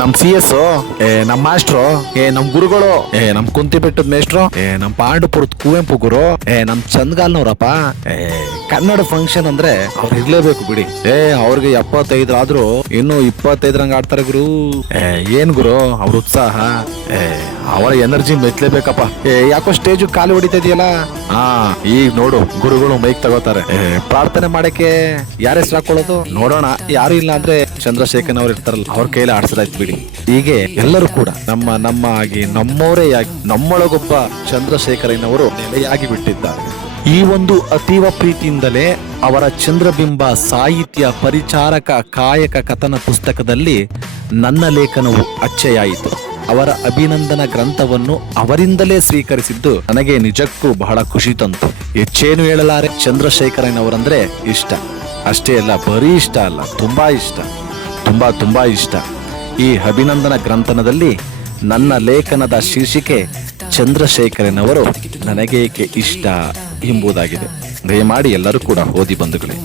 ನಮ್ CS, ನಮ್ master, ನಮ್ ಗುರುಗಳು, ನಮ್ ಕುಂತಿಬೆಟ್ಟದ ಮೇಷ್ಟ್ರು, ನಮ್ ಪಾಂಡುಪುರದ ಕುವೆಂಪು ಗುರು, ನಮ್ ಚಂದ್ಗಾಲ್ನವ್ರಪ್ಪ. ಕನ್ನಡ ಫಂಕ್ಷನ್ ಅಂದ್ರೆ ಅವ್ರು ಇರ್ಲೇಬೇಕು ಬಿಡಿ. ಅವ್ರಿಗೆ 75 ಆದ್ರೂ ಇನ್ನು 25 ರಂಗ ಆಡ್ತಾರೆ ಗುರು. ಏನ್ ಗುರು ಅವ್ರ ಉತ್ಸಾಹ, ಅವರ ಎನರ್ಜಿ ಮೆಚ್ಲೇಬೇಕಪ್ಪ. ಯಾಕೋ ಸ್ಟೇಜ್ ಕಾಲು ಹೊಡಿತಾ ಇದೆಯಲ್ಲ. ಈಗ ನೋಡು ಗುರುಗಳು ಮೈಕ್ ತಗೋತಾರೆ. ಪ್ರಾರ್ಥನೆ ಮಾಡಕ್ಕೆ ಯಾರ ಹೆಸರು ಹಾಕೊಳ್ಳೋದು ನೋಡೋಣ. ಯಾರು ಇಲ್ಲ ಅಂದ್ರೆ ಚಂದ್ರಶೇಖರ್ ಅವ್ರು ಇರ್ತಾರಲ್ಲ, ಅವ್ರ ಕೈಲಿ ಆಡ್ಸದಾಯ್ತು ಬಿಡಿ. ಹೀಗೆ ಎಲ್ಲರೂ ಕೂಡ ನಮ್ಮ ಆಗಿ ನಮ್ಮವರೇ ಆಗಿ ನಮ್ಮೊಳಗೊಬ್ಬ ಚಂದ್ರಶೇಖರಯ್ಯನವರು ನೆಲೆಯಾಗಿ ಬಿಟ್ಟಿದ್ದಾರೆ. ಈ ಒಂದು ಅತೀವ ಪ್ರೀತಿಯಿಂದಲೇ ಅವರ ಚಂದ್ರಬಿಂಬ ಸಾಹಿತ್ಯ ಪರಿಚಾರಕ ಕಾಯಕ ಕಥನ ಪುಸ್ತಕದಲ್ಲಿ ನನ್ನ ಲೇಖನವು ಅಚ್ಚೆಯಾಯಿತು. ಅವರ ಅಭಿನಂದನಾ ಗ್ರಂಥವನ್ನು ಅವರಿಂದಲೇ ಸ್ವೀಕರಿಸಿದ್ದು ನನಗೆ ನಿಜಕ್ಕೂ ಬಹಳ ಖುಷಿ ತಂತು. ಹೆಚ್ಚೇನು ಹೇಳಲಾರೆ, ಚಂದ್ರಶೇಖರಯ್ಯನವರಂದ್ರೆ ಇಷ್ಟ. ಅಷ್ಟೇ ಅಲ್ಲ, ಬರೀ ಇಷ್ಟ ಅಲ್ಲ, ತುಂಬಾ ಇಷ್ಟ, ತುಂಬಾ ಇಷ್ಟ. ಈ ಅಭಿನಂದನಾ ಗ್ರಂಥನದಲ್ಲಿ ನನ್ನ ಲೇಖನದ ಶೀರ್ಷಿಕೆ ಚಂದ್ರಶೇಖರಯ್ಯನವರು ನನಗೇಕೆ ಇಷ್ಟ ಎಂಬುದಾಗಿದೆ. ದಯಮಾಡಿ ಎಲ್ಲರೂ ಕೂಡ ಓದಿ ಬಂಧುಗಳೇ.